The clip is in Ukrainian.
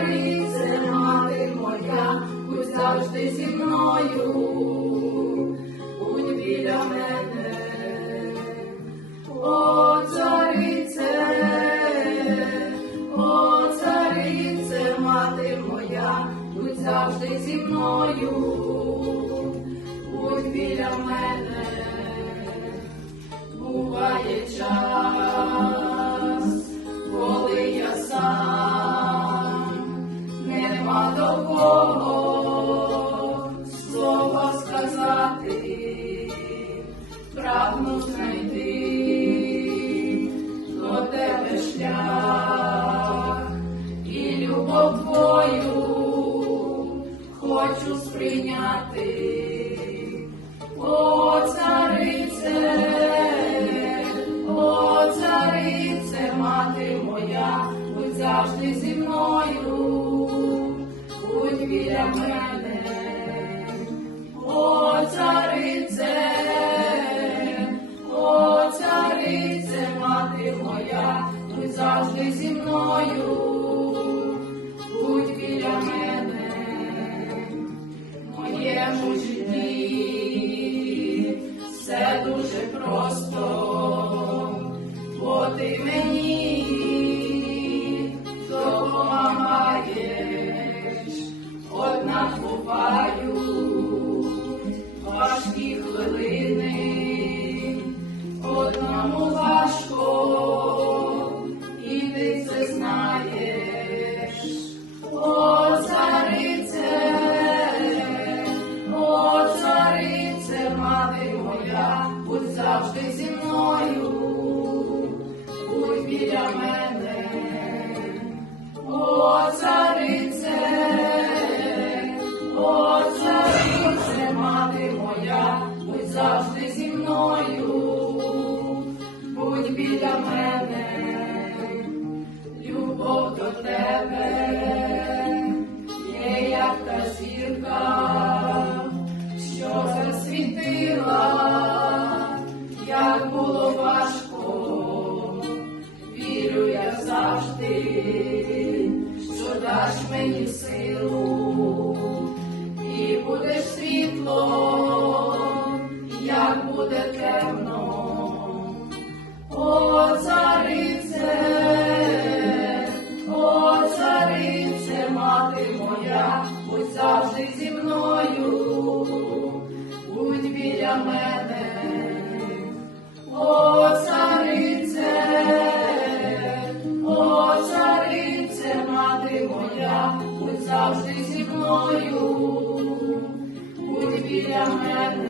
Марице, мати моя, будь завжди зі мною. свого слова сказати, прагну знайти до тебе шлях і любов твою хочу сприйняти, о царице, о царице, мати моя, будь завжди зі мною будь біля мене. О, царице, о, царице, мати моя, ти завжди зі мною, будь біля мене, моєму завжди зі мною, будь біля мене. Я завжди, що даш мені силу, і буде світло, як буде темно. О, царице, о, царице, мати моя, будь завжди зі мною, будь біля мене. Мати моя, будь завжди зі мною, будь біля мене.